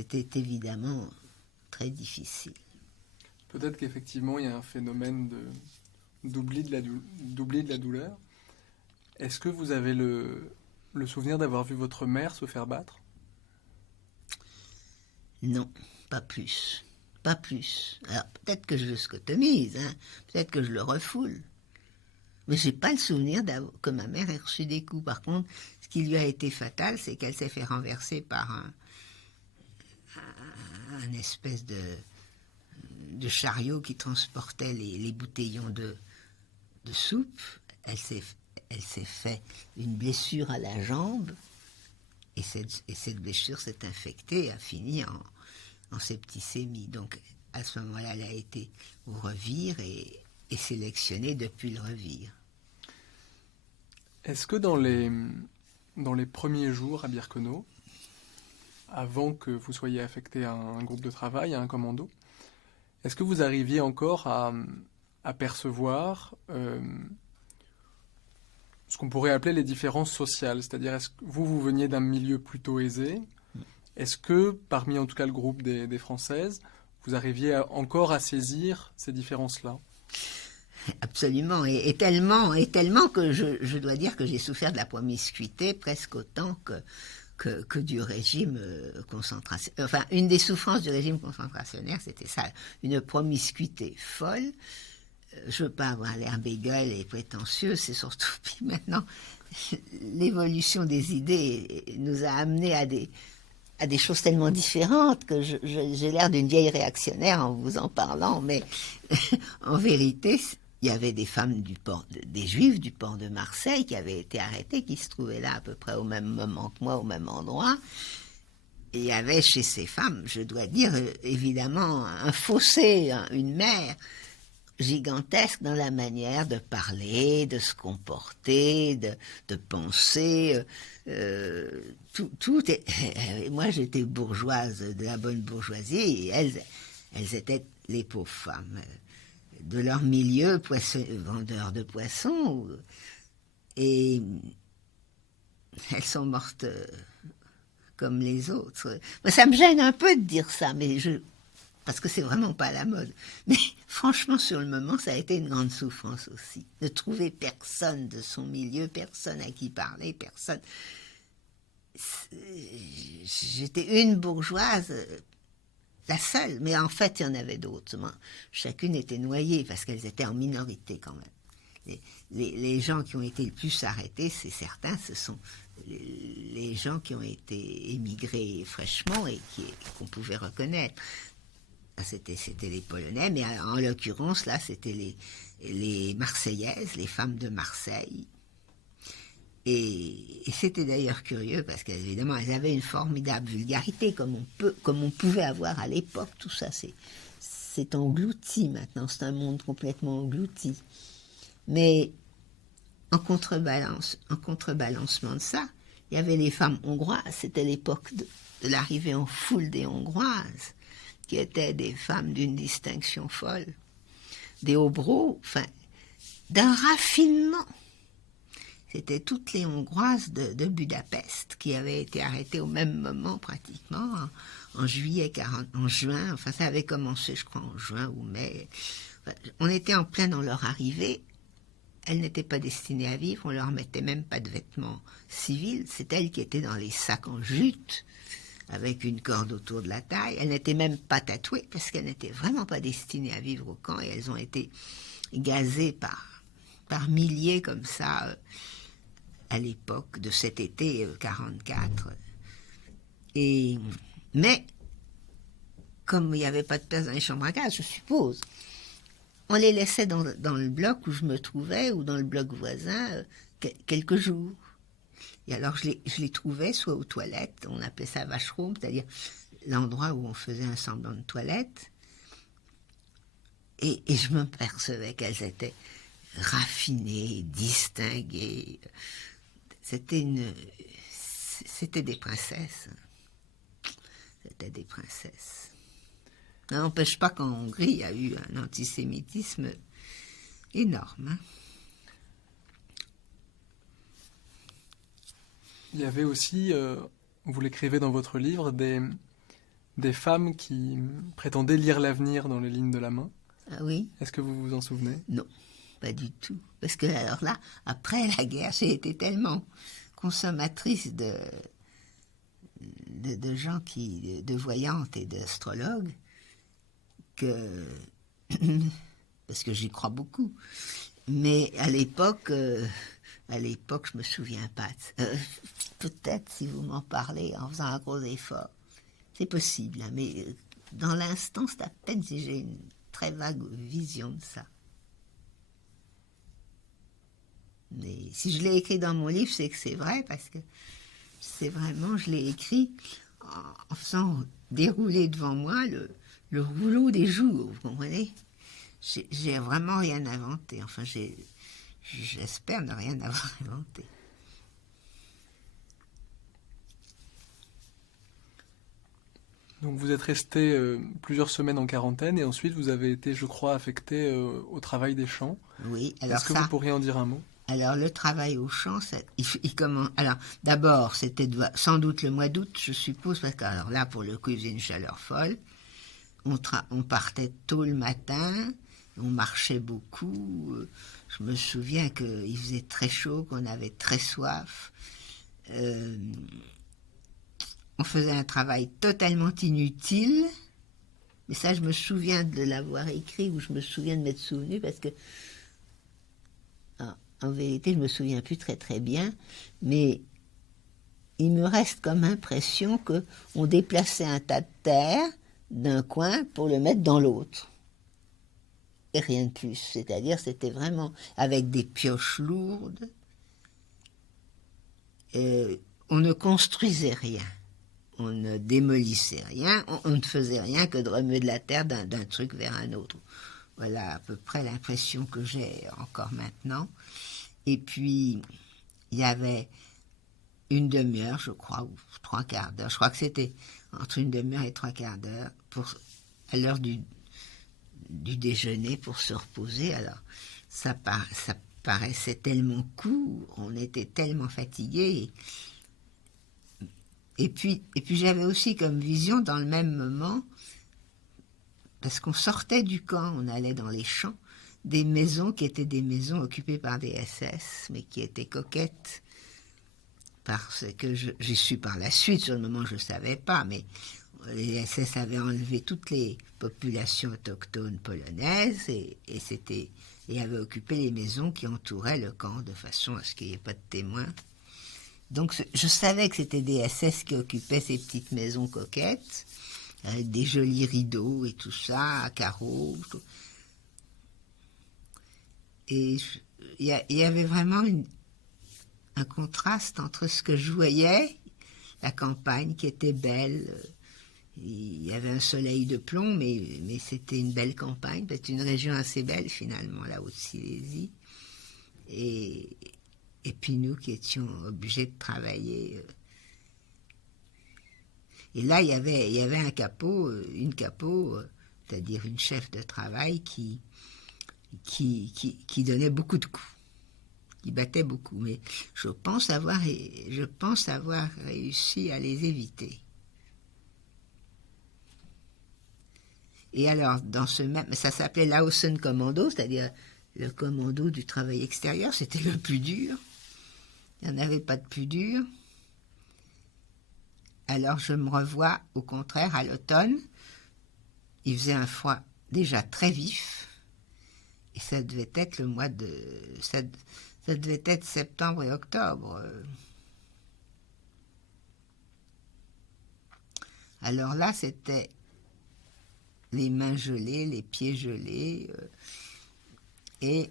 c'était évidemment très difficile. Peut-être qu'effectivement, il y a un phénomène d'oubli d'oubli de la douleur. Est-ce que vous avez le souvenir d'avoir vu votre mère se faire battre? Non, pas plus. Pas plus. Alors, peut-être que je le scotomise, hein, peut-être que je le refoule. Mais j'ai pas le souvenir que ma mère ait reçu des coups. Par contre, ce qui lui a été fatal, c'est qu'elle s'est fait renverser par un espèce de chariot qui transportait les bouteillons de soupe. Elle s'est fait une blessure à la jambe, et cette blessure s'est infectée et a fini en septicémie. Donc, à ce moment-là, elle a été au revire et sélectionnée depuis le revire. Est-ce que dans les premiers jours à Birkenau, avant que vous soyez affecté à un groupe de travail, à un commando, est-ce que vous arriviez encore à percevoir ce qu'on pourrait appeler les différences sociales? C'est-à-dire, est-ce que vous veniez d'un milieu plutôt aisé? Est-ce que, parmi en tout cas le groupe des Françaises, vous arriviez encore à saisir ces différences-là? Absolument, et tellement que je dois dire que j'ai souffert de la promiscuité presque autant que du régime concentrationnaire. Enfin, une des souffrances du régime concentrationnaire, c'était ça, une promiscuité folle. Je veux pas avoir l'air bégueule et prétentieux, c'est surtout, puis maintenant, l'évolution des idées nous a amenés à des choses tellement différentes que j'ai l'air d'une vieille réactionnaire en vous en parlant, mais en vérité, il y avait des femmes des juifs du port de Marseille qui avaient été arrêtées, qui se trouvaient là à peu près au même moment que moi, au même endroit. Et il y avait chez ces femmes, je dois dire, évidemment, un fossé, une mer gigantesque dans la manière de parler, de se comporter, de penser. Tout est... Moi, j'étais bourgeoise, de la bonne bourgeoisie, et elles étaient les pauvres femmes de leur milieu, vendeurs de poissons, et elles sont mortes comme les autres. Moi, ça me gêne un peu de dire ça, mais parce que c'est vraiment pas à la mode. Mais franchement, sur le moment, ça a été une grande souffrance aussi, de trouver personne de son milieu, personne à qui parler, personne. J'étais une bourgeoise, la seule, mais en fait, il y en avait d'autres. Chacune était noyée parce qu'elles étaient en minorité quand même. Les gens qui ont été le plus arrêtés, c'est certain, ce sont les gens qui ont été émigrés fraîchement et qu'on pouvait reconnaître. C'était les Polonais, mais en l'occurrence, là, c'était les Marseillaises, les femmes de Marseille. Et c'était d'ailleurs curieux parce qu'évidemment, elles avaient une formidable vulgarité, comme on pouvait avoir à l'époque. Tout ça, c'est englouti maintenant, c'est un monde complètement englouti. Mais en contrebalancement de ça, il y avait les femmes hongroises, c'était l'époque de l'arrivée en foule des Hongroises, qui étaient des femmes d'une distinction folle, des Hobros, enfin, d'un raffinement. C'était toutes les Hongroises de Budapest qui avaient été arrêtées au même moment pratiquement, en juin, enfin ça avait commencé je crois en juin ou mai. Enfin, on était en plein dans leur arrivée, elles n'étaient pas destinées à vivre, on leur mettait même pas de vêtements civils, c'est elles qui étaient dans les sacs en jute, avec une corde autour de la taille, elles n'étaient même pas tatouées parce qu'elles n'étaient vraiment pas destinées à vivre au camp et elles ont été gazées par milliers comme ça, à l'époque de cet été 44. Mais, comme il n'y avait pas de place dans les chambres à gaz, je suppose, on les laissait dans le bloc où je me trouvais, ou dans le bloc voisin, quelques jours. Et alors je les trouvais soit aux toilettes, on appelait ça washroom, c'est-à-dire l'endroit où on faisait un semblant de toilette, et je me percevais qu'elles étaient raffinées, distinguées. C'était des princesses. C'était des princesses. Ça n'empêche pas qu'en Hongrie, il y a eu un antisémitisme énorme. Il y avait aussi, vous l'écrivez dans votre livre, des des femmes qui prétendaient lire l'avenir dans les lignes de la main. Ah oui? Est-ce que vous vous en souvenez? Non, pas du tout. Parce que alors là, après la guerre, j'ai été tellement consommatrice de gens de voyantes et d'astrologues, que parce que j'y crois beaucoup. Mais à l'époque, je me souviens pas. Peut-être si vous m'en parlez en faisant un gros effort, c'est possible. Hein, mais dans l'instant, c'est à peine si j'ai une très vague vision de ça. Mais si je l'ai écrit dans mon livre, c'est que c'est vrai, parce que c'est vraiment, je l'ai écrit en faisant dérouler devant moi le rouleau des jours, vous comprenez? J'ai vraiment rien inventé. Enfin, j'espère ne rien avoir inventé. Donc vous êtes resté plusieurs semaines en quarantaine et ensuite vous avez été, je crois, affecté au travail des champs. Oui, alors Est-ce que vous pourriez en dire un mot? Alors le travail au champ, il commence. Alors d'abord, c'était sans doute le mois d'août, je suppose, parce que alors là, pour le coup, il faisait une chaleur folle. On partait tôt le matin, on marchait beaucoup. Je me souviens qu'il faisait très chaud, qu'on avait très soif. On faisait un travail totalement inutile. Mais ça, je me souviens de l'avoir écrit, ou je me souviens de m'être souvenu, parce que en vérité, je me souviens plus très très bien, mais il me reste comme impression que on déplaçait un tas de terre d'un coin pour le mettre dans l'autre. Et rien de plus. C'est-à-dire, c'était vraiment avec des pioches lourdes. On ne construisait rien. On ne démolissait rien. On ne faisait rien que de remuer de la terre d'un truc vers un autre. Voilà à peu près l'impression que j'ai encore maintenant. Et puis, il y avait une demi-heure, je crois, ou 3/4 d'heure. Je crois que c'était entre une demi-heure et 3/4 d'heure à l'heure du déjeuner pour se reposer. Alors, ça paraissait tellement court, on était tellement fatigués. Et puis j'avais aussi comme vision dans le même moment, parce qu'on sortait du camp, on allait dans les champs, des maisons qui étaient des maisons occupées par des SS, mais qui étaient coquettes, parce que j'ai su par la suite, sur le moment je ne savais pas, mais les SS avaient enlevé toutes les populations autochtones polonaises et avaient occupé les maisons qui entouraient le camp de façon à ce qu'il n'y ait pas de témoins. Donc je savais que c'était des SS qui occupaient ces petites maisons coquettes, avec des jolis rideaux et tout ça, à carreaux. Et il y avait vraiment un contraste entre ce que je voyais, la campagne qui était belle. Il y avait un soleil de plomb, mais c'était une belle campagne. C'était une région assez belle, finalement, la Haute-Silésie. Et puis nous qui étions obligés de travailler. Et là, il y avait une capot, c'est-à-dire une chef de travail qui donnait beaucoup de coups, qui battait beaucoup. Mais je pense avoir réussi à les éviter. Et alors, ça s'appelait l'Außenkommando, c'est-à-dire le commando du travail extérieur, c'était le plus dur. Il n'y en avait pas de plus dur. Alors je me revois, au contraire, à l'automne. Il faisait un froid déjà très vif, et ça devait être ça devait être septembre et octobre. Alors là, c'était les mains gelées, les pieds gelés. Et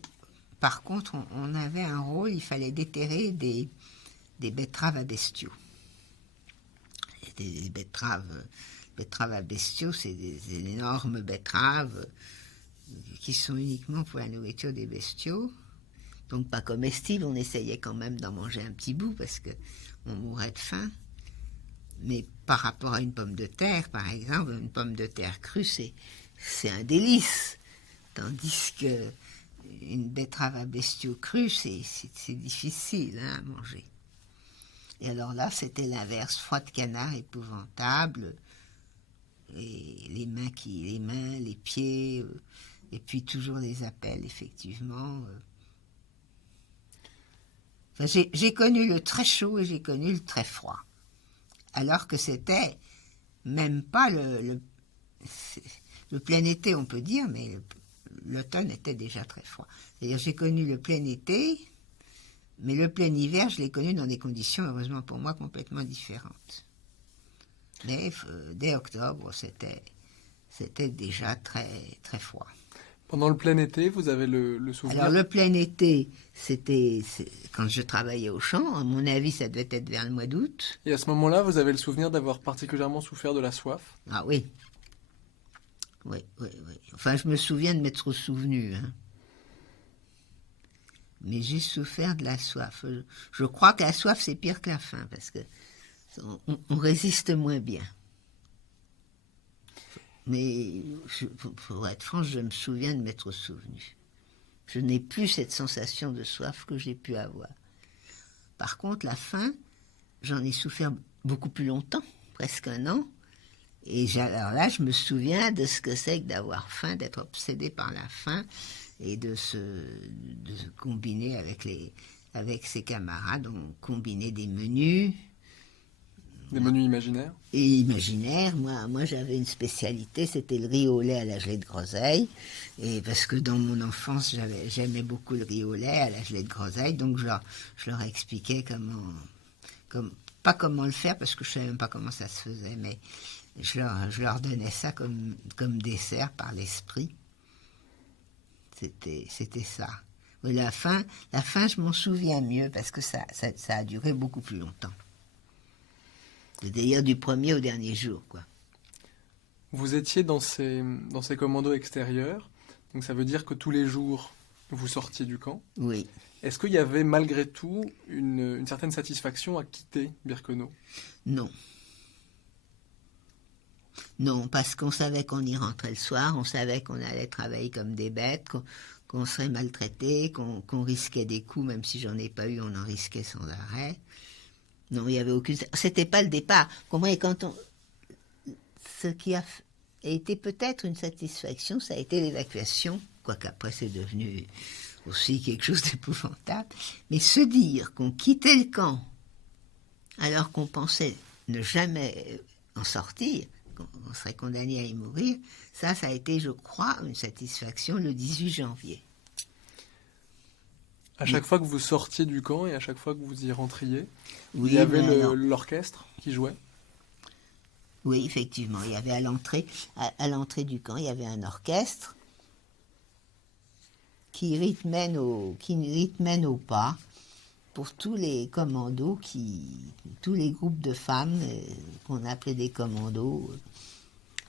par contre, on avait un rôle, il fallait déterrer des betteraves à bestiaux. Des betteraves à bestiaux, c'est des énormes betteraves qui sont uniquement pour la nourriture des bestiaux. Donc pas comestibles, on essayait quand même d'en manger un petit bout parce qu'on mourait de faim. Mais par rapport à une pomme de terre, par exemple, une pomme de terre crue, c'est un délice. Tandis que une betterave à bestiaux crue, c'est difficile à manger. Et alors là, c'était l'inverse, froid de canard épouvantable, les mains, les pieds, et puis toujours les appels, effectivement. Enfin, j'ai connu le très chaud et j'ai connu le très froid. Alors que c'était même pas le plein été, on peut dire, mais l'automne était déjà très froid. C'est-à-dire, j'ai connu le plein été, mais le plein hiver, je l'ai connu dans des conditions, heureusement pour moi, complètement différentes. Mais dès octobre, c'était déjà très, très froid. Pendant le plein été, vous avez le souvenir? Alors, le plein été, c'était quand je travaillais au champ. À mon avis, ça devait être vers le mois d'août. Et à ce moment-là, vous avez le souvenir d'avoir particulièrement souffert de la soif? Ah oui. Oui. Enfin, je me souviens de m'être souvenu. Hein. Mais j'ai souffert de la soif. Je crois que la soif, c'est pire que la faim, parce que on résiste moins bien. Mais pour être franche, je me souviens de m'être souvenu. Je n'ai plus cette sensation de soif que j'ai pu avoir. Par contre, la faim, j'en ai souffert beaucoup plus longtemps, presque 1 an. Et alors là, je me souviens de ce que c'est que d'avoir faim, d'être obsédé par la faim et de se combiner avec ses camarades. On combinait des menus. Des menus imaginaires? Et imaginaires. Moi, j'avais une spécialité, c'était le riz au lait à la gelée de groseille. Et parce que dans mon enfance, j'aimais beaucoup le riz au lait à la gelée de groseille. Donc, je leur expliquais pas comment le faire, parce que je ne savais même pas comment ça se faisait, mais je leur donnais ça comme dessert par l'esprit. C'était ça. Mais la fin, je m'en souviens mieux, parce que ça a duré beaucoup plus longtemps. D'ailleurs, du premier au dernier jour, quoi. Vous étiez dans ces commandos extérieurs, donc ça veut dire que tous les jours, vous sortiez du camp. Oui. Est-ce qu'il y avait malgré tout une certaine satisfaction à quitter Birkenau? Non. Non, parce qu'on savait qu'on y rentrait le soir, on savait qu'on allait travailler comme des bêtes, qu'on serait maltraité, qu'on risquait des coups, même si j'en ai pas eu, on en risquait sans arrêt. Non, il n'y avait aucune... C'était pas le départ. Comprenez, ce qui a été peut-être une satisfaction, ça a été l'évacuation, quoique après c'est devenu aussi quelque chose d'épouvantable. Mais se dire qu'on quittait le camp alors qu'on pensait ne jamais en sortir, qu'on serait condamné à y mourir, ça a été, je crois, une satisfaction le 18 janvier. À chaque fois que vous sortiez du camp et à chaque fois que vous y rentriez, oui, il y avait l'orchestre qui jouait? Oui, effectivement. Il y avait à l'entrée du camp, il y avait un orchestre qui rythmait nos pas pour tous les commandos, tous les groupes de femmes qu'on appelait des commandos,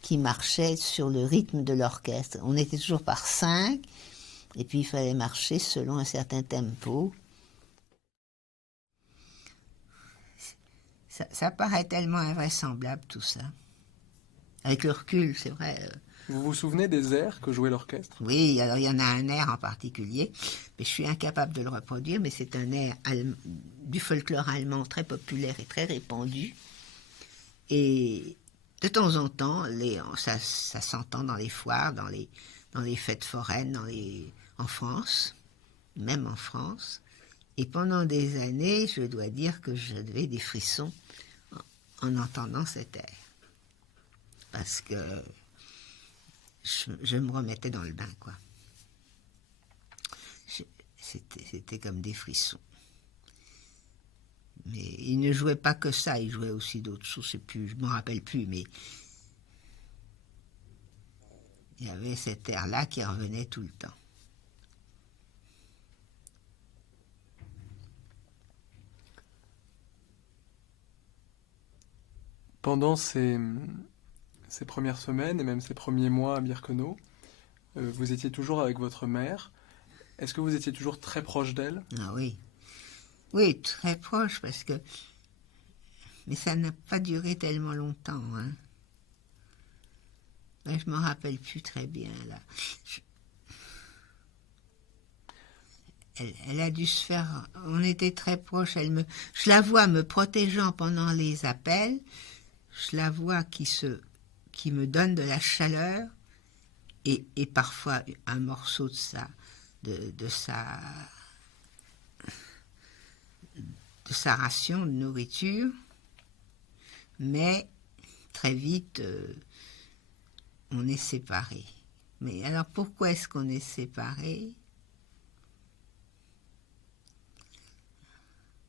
qui marchaient sur le rythme de l'orchestre. On était toujours par 5. Et puis il fallait marcher selon un certain tempo. Ça paraît tellement invraisemblable tout ça. Avec le recul, c'est vrai. Vous vous souvenez des airs que jouait l'orchestre? Oui, alors il y en a un air en particulier, mais je suis incapable de le reproduire, mais c'est un air du folklore allemand très populaire et très répandu. Et de temps en temps, ça s'entend dans les foires, dans les fêtes foraines, en France, même en France. Et pendant des années, je dois dire que j'avais des frissons en entendant cet air. Parce que je me remettais dans le bain, quoi. C'était comme des frissons. Mais il ne jouait pas que ça, il jouait aussi d'autres choses, je ne m'en rappelle plus, mais il y avait cet air-là qui revenait tout le temps. Pendant ces premières semaines et même ces premiers mois à Birkenau, vous étiez toujours avec votre mère. Est-ce que vous étiez toujours très proche d'elle? Ah oui. Oui, très proche, parce que... Mais ça n'a pas duré tellement longtemps, hein. Là, je ne m'en rappelle plus très bien, là. Elle a dû se faire... On était très proches. Je la vois me protégeant pendant les appels. Je la vois qui qui me donne de la chaleur et parfois un morceau de sa ration de nourriture, mais très vite on est séparés. Mais alors pourquoi est-ce qu'on est séparés?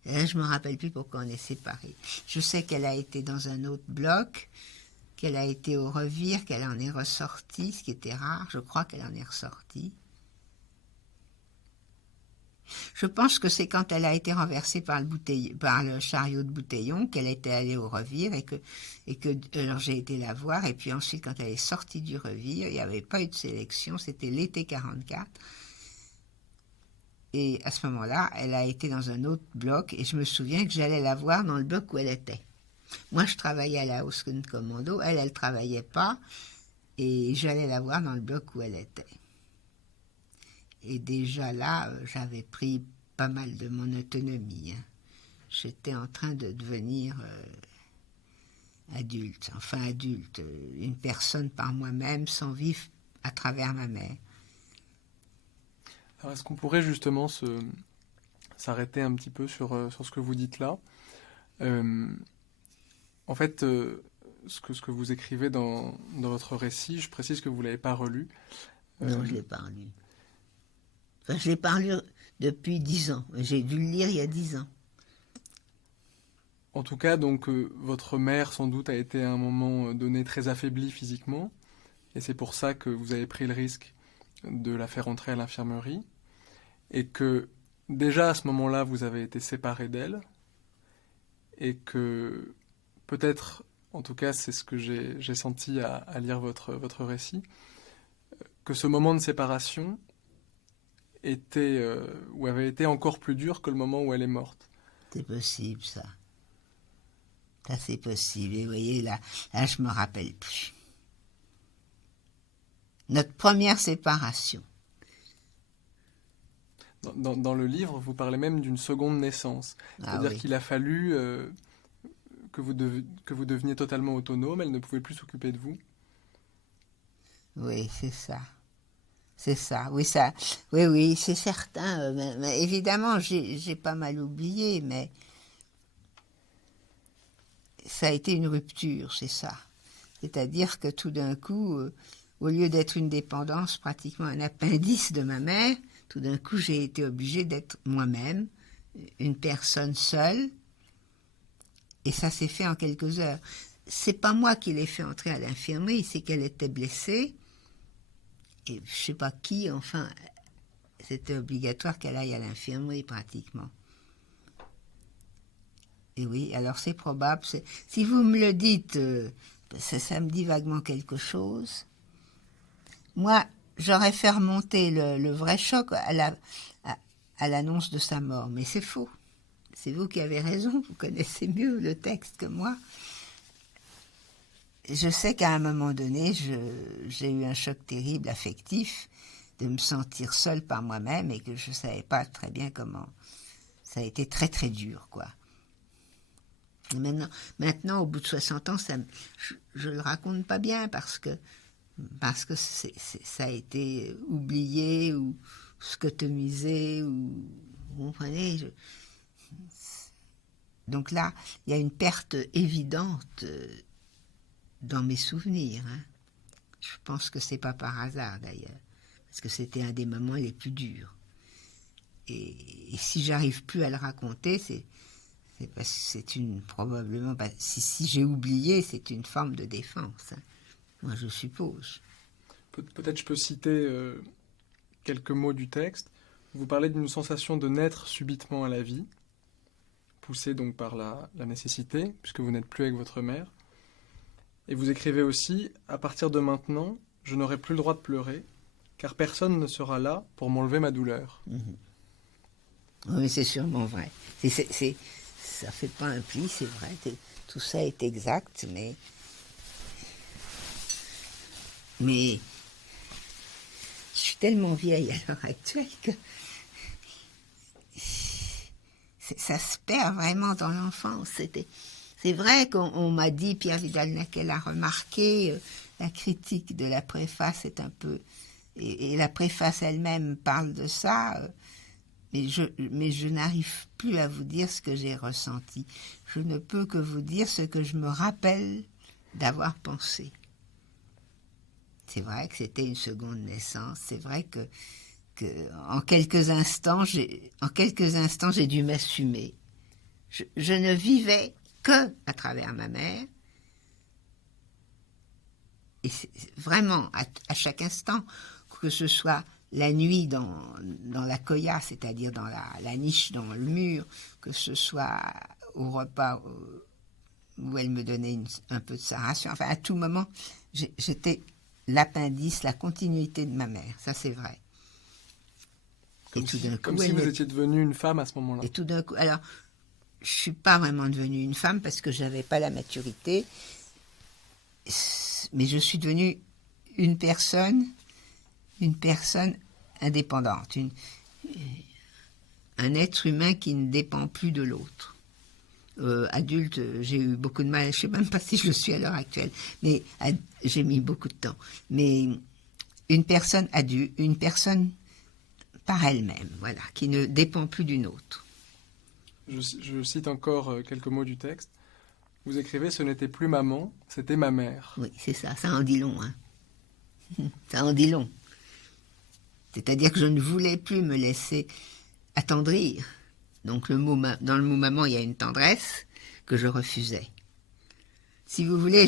Et là, je ne me rappelle plus pourquoi on est séparés. Je sais qu'elle a été dans un autre bloc, qu'elle a été au Revire, qu'elle en est ressortie, ce qui était rare. Je crois qu'elle en est ressortie. Je pense que c'est quand elle a été renversée par le chariot de Bouteillon qu'elle était allée au Revire alors j'ai été la voir. Et puis ensuite, quand elle est sortie du Revire, il n'y avait pas eu de sélection, c'était l'été 44. Et à ce moment-là, elle a été dans un autre bloc et je me souviens que j'allais la voir dans le bloc où elle était. Moi, je travaillais à la Hausken Commando, elle ne travaillait pas et j'allais la voir dans le bloc où elle était. Et déjà là, j'avais pris pas mal de mon autonomie. J'étais en train de devenir adulte, une personne par moi-même sans vivre à travers ma mère. Alors, est-ce qu'on pourrait justement s'arrêter un petit peu sur ce que vous dites là? En fait, ce que vous écrivez dans votre récit, je précise que vous ne l'avez pas relu. Non, je ne l'ai pas relu. Enfin, je l'ai pas lu depuis 10 ans. J'ai dû le lire il y a 10 ans. En tout cas, donc, votre mère, sans doute, a été à un moment donné très affaiblie physiquement. Et c'est pour ça que vous avez pris le risque de la faire entrer à l'infirmerie. Et que, déjà à ce moment-là, vous avez été séparé d'elle. Et que, peut-être, en tout cas, c'est ce que j'ai senti à lire votre récit, que ce moment de séparation ou avait été encore plus dur que le moment où elle est morte. C'est possible, ça. Ça, c'est possible. Et vous voyez, là, je me rappelle plus. Notre première séparation. Dans le livre, vous parlez même d'une seconde naissance. C'est-à-dire qu'il a fallu que vous deveniez totalement autonome, elle ne pouvait plus s'occuper de vous. Oui, c'est ça. C'est ça, oui, ça. Oui, c'est certain. Mais évidemment, j'ai pas mal oublié, mais ça a été une rupture, c'est ça. C'est-à-dire que tout d'un coup, au lieu d'être une dépendance, pratiquement un appendice de ma mère, tout d'un coup, j'ai été obligée d'être moi-même, une personne seule, et ça s'est fait en quelques heures. C'est pas moi qui l'ai fait entrer à l'infirmerie, c'est qu'elle était blessée, et je sais pas qui, enfin, c'était obligatoire qu'elle aille à l'infirmerie pratiquement. Et oui, alors c'est probable, si vous me le dites, ça me dit vaguement quelque chose. Moi, j'aurais fait remonter le vrai choc à l'annonce de sa mort, mais c'est faux. C'est vous qui avez raison, vous connaissez mieux le texte que moi. Je sais qu'à un moment donné, j'ai eu un choc terrible, affectif, de me sentir seule par moi-même et que je ne savais pas très bien comment. Ça a été très très dur, quoi. Et maintenant, au bout de 60 ans, je le raconte pas bien parce que ça a été oublié ou scotomisé ou vous comprenez. Donc là, il y a une perte évidente dans mes souvenirs. Je pense que c'est pas par hasard d'ailleurs, parce que c'était un des moments les plus durs. Et si j'arrive plus à le raconter, c'est parce que probablement, si j'ai oublié, c'est une forme de défense. Moi, je suppose. Peut-être je peux citer quelques mots du texte. Vous parlez d'une sensation de naître subitement à la vie, poussée donc par la nécessité, puisque vous n'êtes plus avec votre mère. Et vous écrivez aussi « À partir de maintenant, je n'aurai plus le droit de pleurer, car personne ne sera là pour m'enlever ma douleur. Mmh. Oui, c'est sûrement vrai. Ça fait pas un pli, c'est vrai. Tout ça est exact, mais je suis tellement vieille à l'heure actuelle que ça se perd vraiment dans l'enfance. C'est vrai qu'on m'a dit, Pierre Vidal-Naquet l'a remarqué, la critique de la préface est un peu... Et la préface elle-même parle de ça, mais je n'arrive plus à vous dire ce que j'ai ressenti. Je ne peux que vous dire ce que je me rappelle d'avoir pensé. C'est vrai que c'était une seconde naissance, c'est vrai que en quelques instants, j'ai dû m'assumer. Je ne vivais que à travers ma mère, et c'est vraiment à chaque instant, que ce soit la nuit dans la koya, c'est-à-dire dans la niche dans le mur, que ce soit au repas où elle me donnait un peu de sa ration, enfin à tout moment, j'étais l'appendice, la continuité de ma mère, ça c'est vrai. Comme si vous étiez devenue une femme à ce moment-là. Et tout d'un coup, alors, je ne suis pas vraiment devenue une femme parce que je n'avais pas la maturité, mais je suis devenue une personne indépendante, un être humain qui ne dépend plus de l'autre. Adulte, j'ai eu beaucoup de mal, je ne sais même pas si je le suis à l'heure actuelle, mais j'ai mis beaucoup de temps. Mais une personne adulte, une personne par elle-même, voilà, qui ne dépend plus d'une autre. Je cite encore quelques mots du texte. Vous écrivez « Ce n'était plus maman, c'était ma mère ». Oui, c'est ça, ça en dit long. Hein. Ça en dit long. C'est-à-dire que je ne voulais plus me laisser attendrir. Donc dans le mot maman, il y a une tendresse que je refusais. Si vous voulez,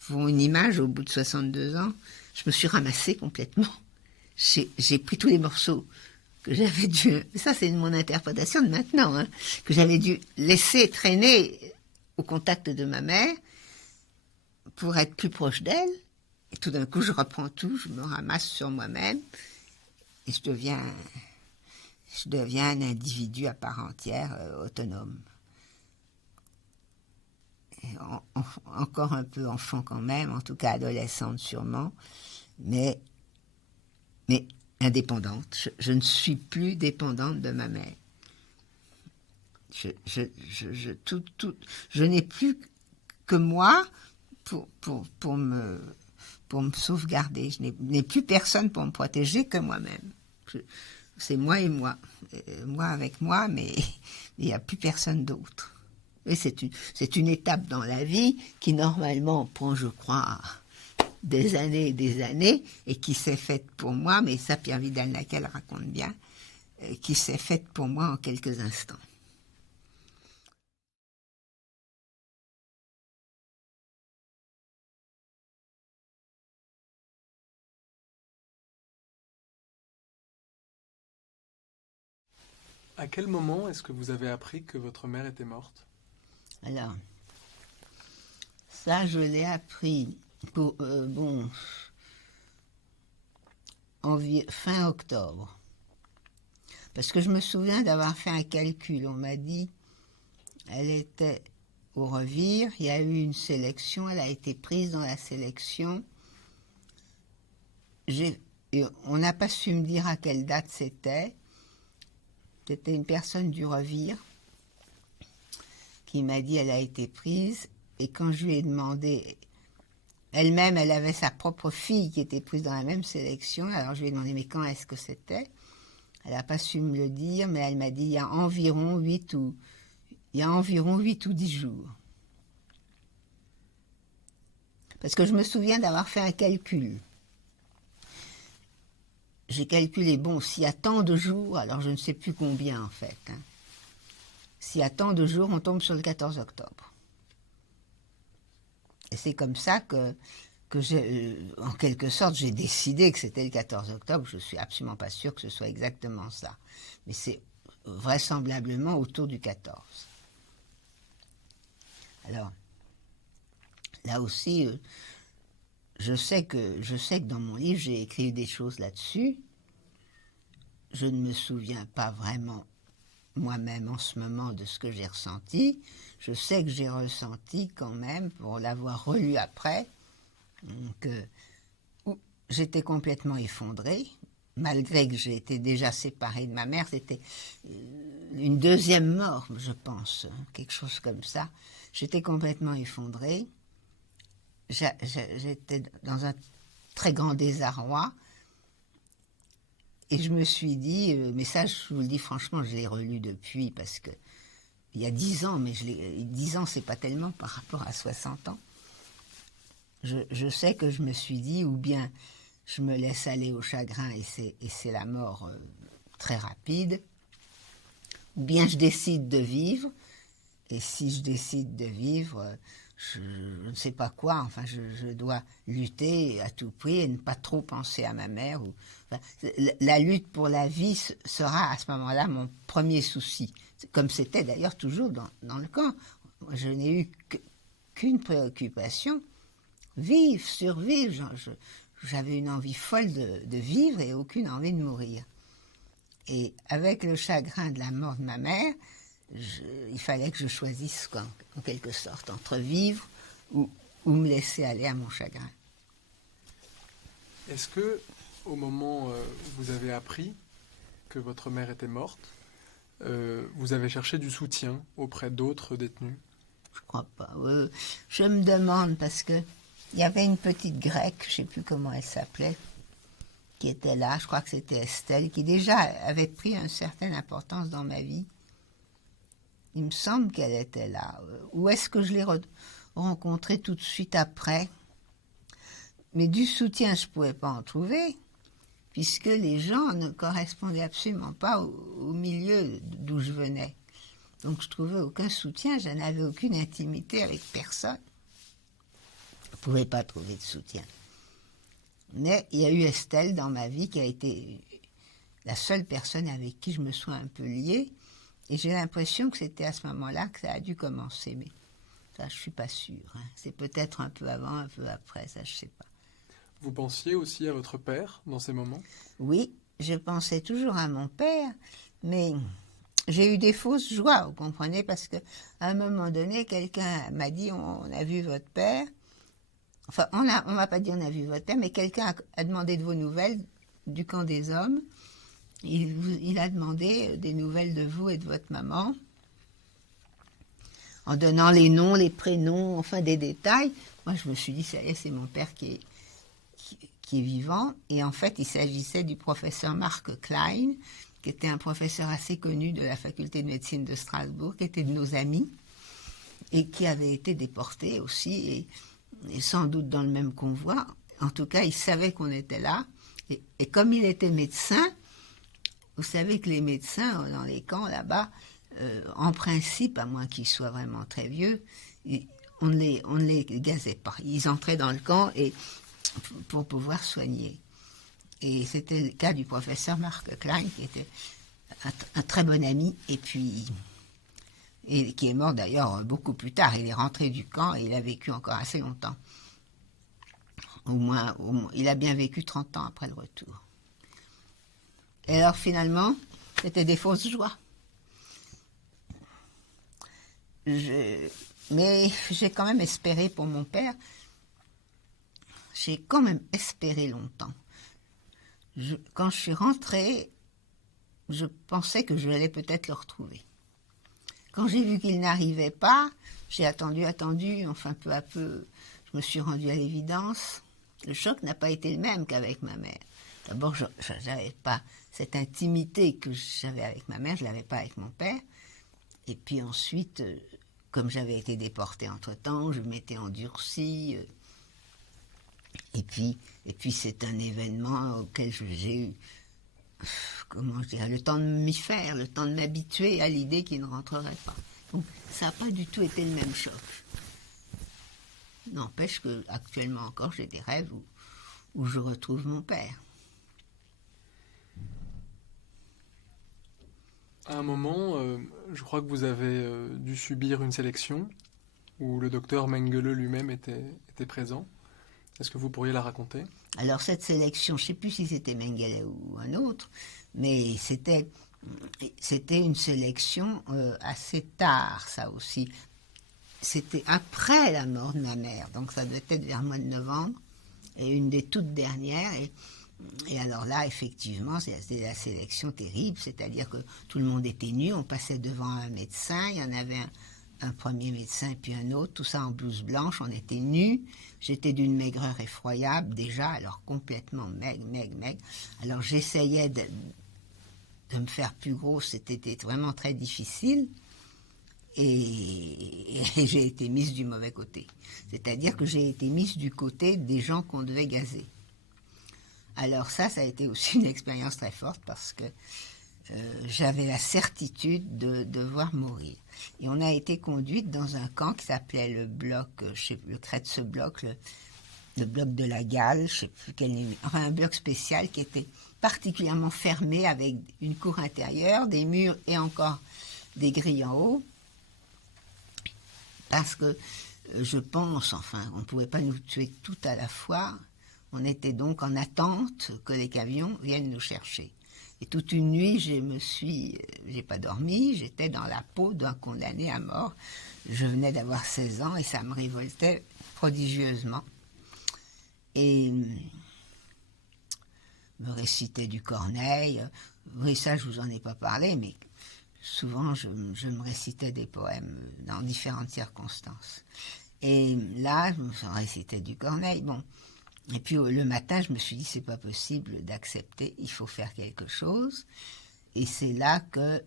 pour une image, au bout de 62 ans, je me suis ramassée complètement. J'ai pris tous les morceaux que j'avais dû... Ça, c'est mon interprétation de maintenant, hein, que j'avais dû laisser traîner au contact de ma mère pour être plus proche d'elle. Et tout d'un coup, je reprends tout, je me ramasse sur moi-même et je deviens un individu à part entière, autonome. Et encore un peu enfant quand même, en tout cas adolescente sûrement, mais indépendante. Je ne suis plus dépendante de ma mère. Je n'ai plus que moi pour me sauvegarder. Je n'ai plus personne pour me protéger que moi-même. C'est moi et moi. Moi avec moi, mais il n'y a plus personne d'autre. Et c'est une étape dans la vie qui normalement prend, je crois, des années, et qui s'est faite pour moi, mais ça Pierre Vidal-Naquet raconte bien, qui s'est faite pour moi en quelques instants. À quel moment est-ce que vous avez appris que votre mère était morte? Alors, ça je l'ai appris fin octobre. Parce que je me souviens d'avoir fait un calcul. On m'a dit, elle était au Revire, il y a eu une sélection, elle a été prise dans la sélection. On n'a pas su me dire à quelle date c'était. C'était une personne du Revire qui m'a dit elle a été prise. Et quand je lui ai demandé, elle-même, elle avait sa propre fille qui était prise dans la même sélection. Alors je lui ai demandé mais quand est-ce que c'était? Elle n'a pas su me le dire, mais elle m'a dit il y a environ 8 ou 10 jours. Parce que je me souviens d'avoir fait un calcul. J'ai calculé, bon, s'il y a tant de jours, alors je ne sais plus combien en fait. Hein. S'il y a tant de jours, on tombe sur le 14 octobre. Et c'est comme ça que en quelque sorte, j'ai décidé que c'était le 14 octobre. Je ne suis absolument pas sûre que ce soit exactement ça. Mais c'est vraisemblablement autour du 14. Alors, là aussi, je sais que dans mon livre, j'ai écrit des choses là-dessus. Je ne me souviens pas vraiment moi-même en ce moment de ce que j'ai ressenti. Je sais que j'ai ressenti quand même, pour l'avoir relu après, que j'étais complètement effondrée, malgré que j'ai été déjà séparée de ma mère. C'était une deuxième mort, je pense, quelque chose comme ça. J'étais complètement effondrée. j'étais dans un très grand désarroi. Et je me suis dit, mais ça, je vous le dis franchement, je l'ai relu depuis, parce que il y a 10 ans, mais 10 ans, c'est pas tellement par rapport à 60 ans. Je sais que je me suis dit, ou bien je me laisse aller au chagrin et c'est la mort très rapide, ou bien je décide de vivre, et si je décide de vivre, je ne sais pas quoi, enfin je dois lutter à tout prix et ne pas trop penser à ma mère. Enfin, la lutte pour la vie sera à ce moment-là mon premier souci, comme c'était d'ailleurs toujours dans le camp. Je n'ai eu qu'une préoccupation, vivre, survivre. J'avais une envie folle de vivre et aucune envie de mourir. Et avec le chagrin de la mort de ma mère, il fallait que je choisisse en quelque sorte entre vivre ou me laisser aller à mon chagrin. Est-ce que, au moment où vous avez appris que votre mère était morte, vous avez cherché du soutien auprès d'autres détenus? Je crois pas. Je me demande, parce que il y avait une petite grecque, je ne sais plus comment elle s'appelait, qui était là, je crois que c'était Estelle, qui déjà avait pris une certaine importance dans ma vie. Il me semble qu'elle était là. Ou est-ce que je l'ai rencontrée tout de suite après? Mais du soutien, je ne pouvais pas en trouver, puisque les gens ne correspondaient absolument pas au milieu d'où je venais. Donc je ne trouvais aucun soutien, je n'avais aucune intimité avec personne. Je ne pouvais pas trouver de soutien. Mais il y a eu Estelle dans ma vie qui a été la seule personne avec qui je me sois un peu liée. Et j'ai l'impression que c'était à ce moment-là que ça a dû commencer. Mais ça, je ne suis pas sûre. Hein. C'est peut-être un peu avant, un peu après, ça, je ne sais pas. Vous pensiez aussi à votre père dans ces moments? Oui, je pensais toujours à mon père, mais j'ai eu des fausses joies, vous comprenez, parce qu'à un moment donné, quelqu'un m'a dit, on a vu votre père. Enfin, on m'a pas dit on a vu votre père, mais quelqu'un a demandé de vos nouvelles du camp des hommes. Il a demandé des nouvelles de vous et de votre maman, en donnant les noms, les prénoms, enfin des détails. Moi, je me suis dit, ça y est, c'est mon père qui est vivant. Et en fait, il s'agissait du professeur Marc Klein, qui était un professeur assez connu de la faculté de médecine de Strasbourg, qui était de nos amis, et qui avait été déporté aussi, et sans doute dans le même convoi. En tout cas, il savait qu'on était là. Et comme il était médecin, vous savez que les médecins dans les camps là-bas, en principe, à moins qu'ils soient vraiment très vieux, on ne les gazait pas. Ils entraient dans le camp pour pouvoir soigner. Et c'était le cas du professeur Marc Klein, qui était un très bon ami, et qui est mort d'ailleurs beaucoup plus tard. Il est rentré du camp et il a vécu encore assez longtemps. Au moins, il a bien vécu 30 ans après le retour. Et alors finalement, c'était des fausses joies. Mais j'ai quand même espéré pour mon père. J'ai quand même espéré longtemps. Quand je suis rentrée, je pensais que je allais peut-être le retrouver. Quand j'ai vu qu'il n'arrivait pas, j'ai attendu, enfin peu à peu, je me suis rendue à l'évidence. Le choc n'a pas été le même qu'avec ma mère. D'abord, je n'avais pas cette intimité que j'avais avec ma mère, je ne l'avais pas avec mon père. Et puis ensuite, comme j'avais été déportée entre-temps, je m'étais endurcie. Et puis c'est un événement auquel j'ai eu, comment je dirais, le temps de m'y faire, le temps de m'habituer à l'idée qu'il ne rentrerait pas. Donc ça n'a pas du tout été le même choc. N'empêche qu'actuellement encore, j'ai des rêves où je retrouve mon père. À un moment, je crois que vous avez dû subir une sélection où le docteur Mengele lui-même était présent. Est-ce que vous pourriez la raconter? Alors cette sélection, je ne sais plus si c'était Mengele ou un autre, mais c'était une sélection assez tard, ça aussi. C'était après la mort de ma mère, donc ça devait être vers le mois de novembre, et une des toutes dernières. Et alors là, effectivement, c'était la sélection terrible, c'est-à-dire que tout le monde était nu, on passait devant un médecin, il y en avait un premier médecin puis un autre, tout ça en blouse blanche, on était nus. J'étais d'une maigreur effroyable déjà, alors complètement maigre. Alors j'essayais de me faire plus grosse, c'était vraiment très difficile. Et j'ai été mise du mauvais côté. C'est-à-dire que j'ai été mise du côté des gens qu'on devait gazer. Alors ça a été aussi une expérience très forte parce que j'avais la certitude de devoir mourir. Et on a été conduite dans un camp qui s'appelait le bloc, le Kretze bloc, le bloc de la Galle, je ne sais plus quel nom, enfin un bloc spécial qui était particulièrement fermé avec une cour intérieure, des murs et encore des grilles en haut. Parce que je pense, enfin, on ne pouvait pas nous tuer tout à la fois. On était donc en attente que les camions viennent nous chercher. Et toute une nuit, j'ai pas dormi, j'étais dans la peau d'un condamné à mort. Je venais d'avoir 16 ans et ça me révoltait prodigieusement. Et me récitait du Corneille. Oui, ça, je vous en ai pas parlé, mais souvent, je me récitais des poèmes dans différentes circonstances. Et là, je me récitais du Corneille. Bon. Et puis le matin, je me suis dit, c'est pas possible d'accepter, il faut faire quelque chose. Et c'est là que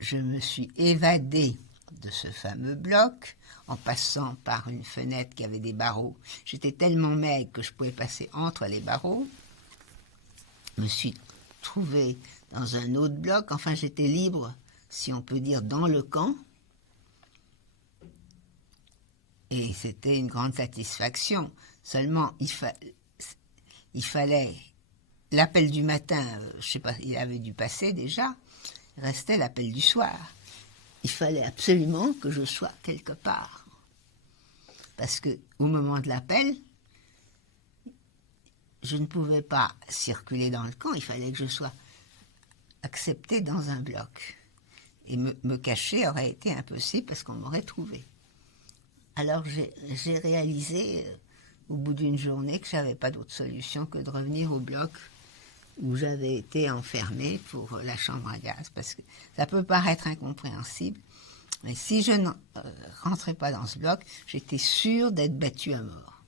je me suis évadée de ce fameux bloc en passant par une fenêtre qui avait des barreaux. J'étais tellement maigre que je pouvais passer entre les barreaux. Je me suis trouvée dans un autre bloc. Enfin, j'étais libre, si on peut dire, dans le camp. Et c'était une grande satisfaction. Seulement, il fallait l'appel du matin, je sais pas, il avait dû passer déjà, il restait l'appel du soir. Il fallait absolument que je sois quelque part. Parce que au moment de l'appel, je ne pouvais pas circuler dans le camp, il fallait que je sois acceptée dans un bloc. Et me cacher aurait été impossible parce qu'on m'aurait trouvé. Alors j'ai réalisé au bout d'une journée que je n'avais pas d'autre solution que de revenir au bloc où j'avais été enfermée pour la chambre à gaz. Parce que ça peut paraître incompréhensible, mais si je ne rentrais pas dans ce bloc, j'étais sûre d'être battue à mort.